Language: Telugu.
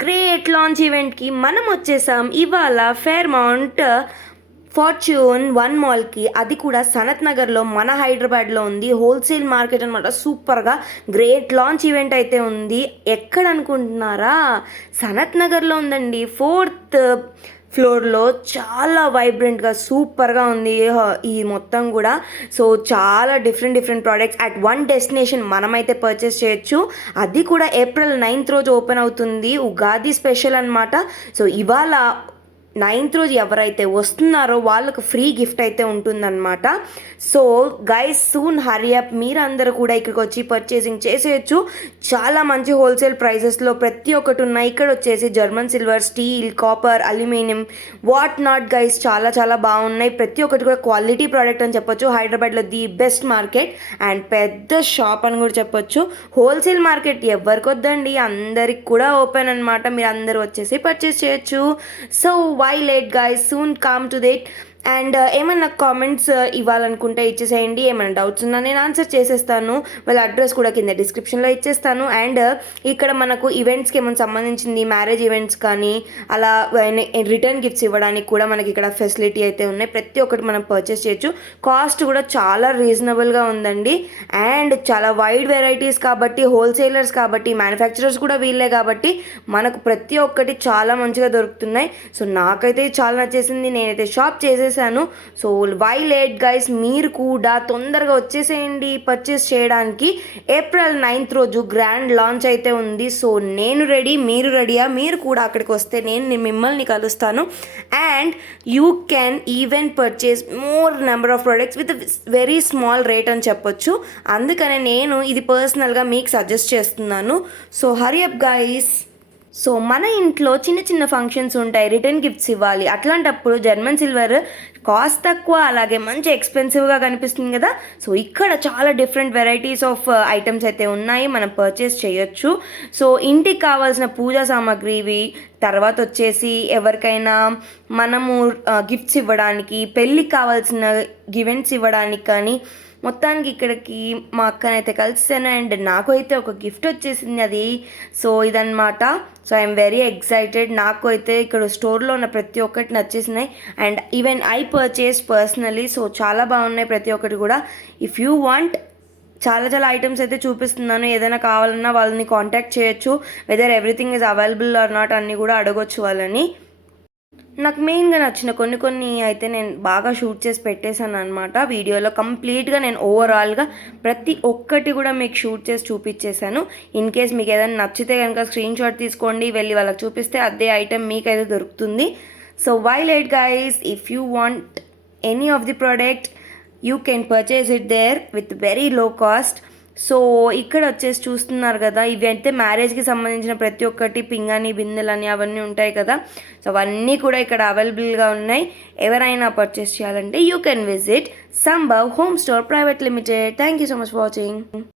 గ్రేట్ లాంచ్ ఈవెంట్కి మనం వచ్చేసాం ఇవాళ ఫేర్మౌంట్ ఫార్చ్యూన్ వన్ మాల్కి. అది కూడా సనత్ నగర్లో మన హైదరాబాద్లో ఉంది. హోల్సేల్ మార్కెట్ అనమాట. సూపర్గా గ్రేట్ లాంచ్ ఈవెంట్ అయితే ఉంది. ఎక్కడ అనుకుంటున్నారా? సనత్ నగర్లో ఉందండి. 4th ఫ్లోర్లో చాలా వైబ్రెంట్గా సూపర్గా ఉంది ఈ మొత్తం కూడా. సో చాలా different products at one destination మనమైతే పర్చేస్ చేయొచ్చు. అది కూడా April 9th రోజు ఓపెన్ అవుతుంది. ఉగాది స్పెషల్ అనమాట. సో ఇవాళ 9th రోజు ఎవరైతే వస్తున్నారో వాళ్ళకు ఫ్రీ గిఫ్ట్ అయితే ఉంటుందన్నమాట. So guys soon hurry up, మీరందరూ కూడా ఇక్కడికి వచ్చి పర్చేసింగ్ చేసేయచ్చు. చాలా మంచి హోల్సేల్ ప్రైజెస్లో ప్రతి ఒక్కటి ఉన్నాయి. ఇక్కడ వచ్చేసి German silver, steel, copper, aluminium, what not guys చాలా బాగున్నాయి. ప్రతి ఒక్కటి కూడా క్వాలిటీ ప్రోడక్ట్ అని చెప్పొచ్చు. హైదరాబాద్లో ది బెస్ట్ మార్కెట్ అండ్ పెద్ద షాప్ అని కూడా చెప్పొచ్చు. హోల్సేల్ మార్కెట్ ఎవరికి వద్దండి, అందరికి కూడా ఓపెన్ అనమాట. మీరు అందరూ వచ్చేసి పర్చేస్ చేయొచ్చు. So why late guys, soon come to that. And ఏమైనా కామెంట్స్ ఇవ్వాలనుకుంటే ఇచ్చేసేయండి. ఏమైనా డౌట్స్ ఉన్నా నేను ఆన్సర్ చేసేస్తాను. వాళ్ళ అడ్రస్ కూడా కింద డిస్క్రిప్షన్లో ఇచ్చేస్తాను. అండ్ ఇక్కడ మనకు ఈవెంట్స్కి ఏమైనా సంబంధించింది, మ్యారేజ్ ఈవెంట్స్ కానీ అలా రిటర్న్ గిఫ్ట్స్ ఇవ్వడానికి కూడా మనకి ఇక్కడ ఫెసిలిటీ అయితే ఉన్నాయి. ప్రతి ఒక్కటి మనం పర్చేస్ చేయొచ్చు. కాస్ట్ కూడా చాలా రీజనబుల్గా ఉందండి. అండ్ చాలా వైడ్ వెరైటీస్ కాబట్టి, హోల్సేలర్స్ కాబట్టి, మ్యానుఫ్యాక్చరర్స్ కూడా వీళ్ళే కాబట్టి మనకు ప్రతి ఒక్కటి చాలా మంచిగా దొరుకుతున్నాయి. సో నాకైతే చాలా నచ్చేసింది. నేనైతే షాప్ చేసేసాను. సో వై లేట్ గైస్, మీరు కూడా తొందరగా వచ్చేసేయండి పర్చేస్ చేయడానికి. April 9th రోజు గ్రాండ్ లాంచ్ అయితే ఉంది. సో నేను రెడీ, మీరు రెడీయా? మీరు కూడా అక్కడికి వస్తే నేను మిమ్మల్ని కలుస్తాను. And you can even purchase more number of products with very small rate అని చెప్పొచ్చు. అందుకనే నేను ఇది పర్సనల్గా మీకు సజెస్ట్ చేస్తున్నాను. So hurry up guys. So మన ఇంట్లో చిన్న ఫంక్షన్స్ ఉంటాయి, రిటర్న్ గిఫ్ట్స్ ఇవ్వాలి. అట్లాంటప్పుడు జర్మన్ సిల్వర్ కాస్ట్ తక్కువ, అలాగే మంచి ఎక్స్పెన్సివ్గా కనిపిస్తుంది కదా. సో ఇక్కడ చాలా డిఫరెంట్ వెరైటీస్ ఆఫ్ ఐటమ్స్ అయితే ఉన్నాయి, మనం పర్చేస్ చేయొచ్చు. సో ఇంటికి కావాల్సిన పూజా సామాగ్రివి, తర్వాత వచ్చేసి ఎవరికైనా మనము గిఫ్ట్స్ ఇవ్వడానికి, పెళ్ళికి కావాల్సిన గివెంట్స్ ఇవ్వడానికి కానీ మొత్తానికి ఇక్కడికి మా అక్కనైతే కలిసాను. అండ్ నాకు అయితే ఒక గిఫ్ట్ వచ్చేసింది అది. సో ఇదన్నమాట. So I'm very excited. నాకు అయితే ఇక్కడ స్టోర్లో ఉన్న ప్రతి ఒక్కటి నచ్చేసినాయి. And even I purchase personally. So చాలా బాగున్నాయి ప్రతి ఒక్కటి కూడా. ఇఫ్ యూ వాంట్, చాలా ఐటమ్స్ అయితే చూపిస్తున్నాను. ఏదైనా కావాలన్నా వాళ్ళని కాంటాక్ట్ చేయొచ్చు. Whether everything is available or not అన్నీ కూడా అడగొచ్చు వాళ్ళని. నాకు మెయిన్గా నచ్చిన కొన్ని అయితే నేను బాగా షూట్ చేసి పెట్టేశాను అనమాట వీడియోలో. కంప్లీట్గా నేను ఓవరాల్గా ప్రతి ఒక్కటి కూడా మీకు షూట్ చేసి చూపించేశాను. ఇన్ కేస్ మీకు ఏదైనా నచ్చితే కనుక స్క్రీన్ షాట్ తీసుకోండి, వెళ్ళి వాళ్ళకి చూపిస్తే అదే ఐటెం మీకైతే దొరుకుతుంది. So why late guys, if you want any of the product you can purchase it there with very low cost. So ఇక్కడ వచ్చేసి చూస్తున్నారు కదా, ఇవి అయితే మ్యారేజ్కి సంబంధించిన ప్రతి ఒక్కటి, పింగాని, బిందెలని అవన్నీ ఉంటాయి కదా. సో అవన్నీ కూడా ఇక్కడ అవైలబుల్గా ఉన్నాయి. ఎవరైనా పర్చేస్ చేయాలంటే you can visit Sambhav home store private limited. Thank you so much for watching.